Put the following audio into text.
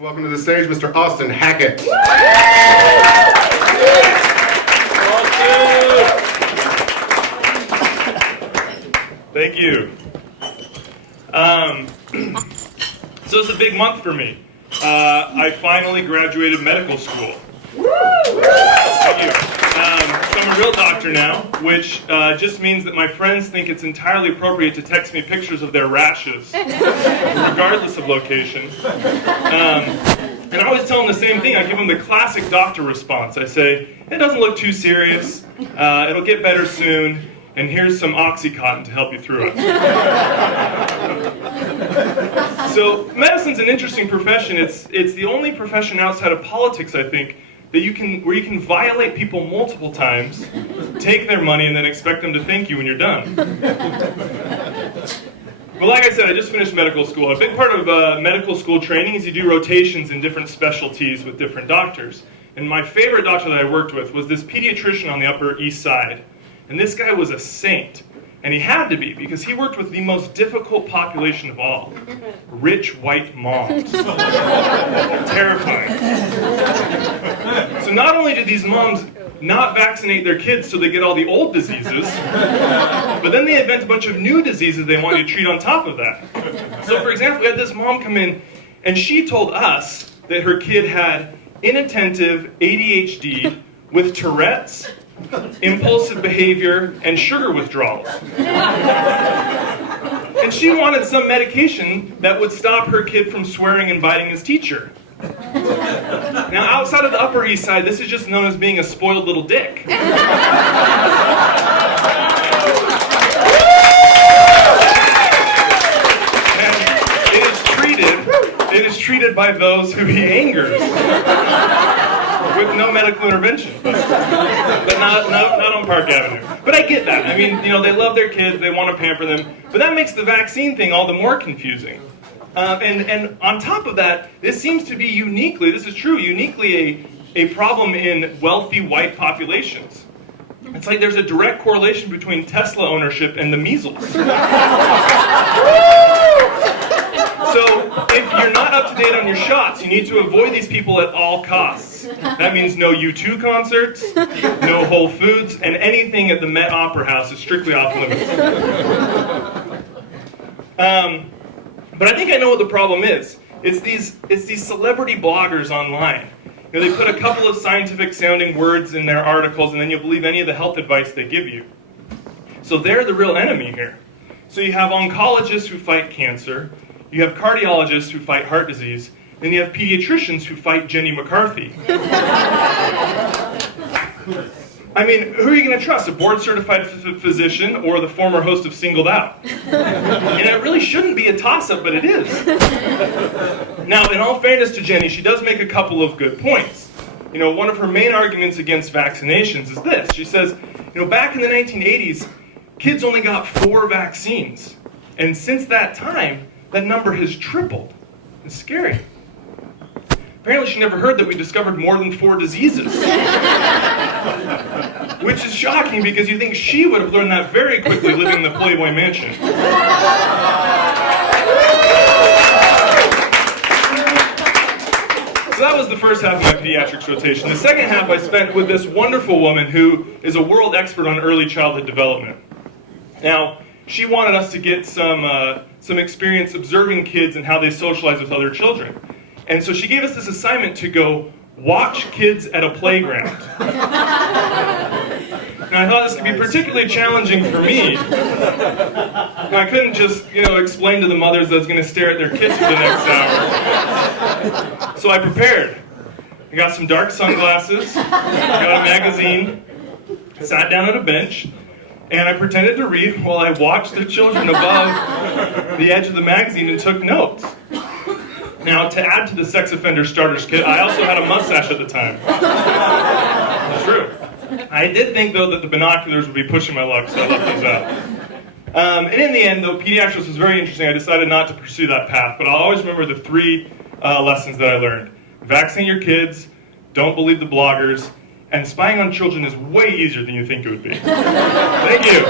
Welcome to the stage, Mr. Austin Hackett. Thank you. So it's a big month for me. I finally graduated medical school. Thank you. So I'm a real doctor now, which just means that my friends think it's entirely appropriate to text me pictures of their rashes, regardless of location. And I always tell them the same thing. I give them the classic doctor response. I say, it doesn't look too serious, it'll get better soon, and here's some Oxycontin to help you through it. So medicine's an interesting profession. It's the only profession outside of politics, I think, that where you can violate people multiple times, take their money, and then expect them to thank you when you're done. But like I said, I just finished medical school. A big part of medical school training is you do rotations in different specialties with different doctors. And my favorite doctor that I worked with was this pediatrician on the Upper East Side. And this guy was a saint. And he had to be, because he worked with the most difficult population of all. Rich white moms. Terrifying. So not only did these moms not vaccinate their kids so they get all the old diseases, but then they invent a bunch of new diseases they want you to treat on top of that. So for example, we had this mom come in, and she told us that her kid had inattentive ADHD with Tourette's, impulsive behavior, and sugar withdrawals. And she wanted some medication that would stop her kid from swearing and biting his teacher. Now, outside of the Upper East Side, this is just known as being a spoiled little dick. And it is treated by those who he angers. With no medical intervention, but not on Park Avenue. But I get that. I mean, they love their kids, they want to pamper them, but that makes the vaccine thing all the more confusing. And on top of that, this seems to be uniquely a problem in wealthy white populations. It's like there's a direct correlation between Tesla ownership and the measles. So, if you're not up to date on your shots, you need to avoid these people at all costs. That means no U2 concerts, no Whole Foods, and anything at the Met Opera House is strictly off limits. But I think I know what the problem is. It's these celebrity bloggers online. They put a couple of scientific-sounding words in their articles, and then you believe any of the health advice they give you. So they're the real enemy here. So you have oncologists who fight cancer, you have cardiologists who fight heart disease, then you have pediatricians who fight Jenny McCarthy. I mean, who are you going to trust? A board-certified physician or the former host of Singled Out? And it really shouldn't be a toss-up, but it is. Now, in all fairness to Jenny, she does make a couple of good points. One of her main arguments against vaccinations is this. She says, back in the 1980s, kids only got 4 vaccines. And since that time, that number has tripled. It's scary. Apparently she never heard that we discovered more than 4 diseases. Which is shocking because you think she would have learned that very quickly living in the Playboy Mansion. So that was the first half of my pediatrics rotation. The second half I spent with this wonderful woman who is a world expert on early childhood development. Now, she wanted us to get some experience observing kids and how they socialize with other children. And so she gave us this assignment to go watch kids at a playground. Now I thought this would be particularly challenging for me. I couldn't just, explain to the mothers that I was going to stare at their kids for the next hour. So I prepared. I got some dark sunglasses, got a magazine, sat down at a bench, and I pretended to read while I watched the children above the edge of the magazine and took notes. Now, to add to the sex offender starters kit, I also had a mustache at the time. That's true. I did think, though, that the binoculars would be pushing my luck, so I left those out. And in the end, though, pediatrics was very interesting. I decided not to pursue that path, but I'll always remember the 3 lessons that I learned. Vaccinate your kids, don't believe the bloggers, and spying on children is way easier than you think it would be. Thank you.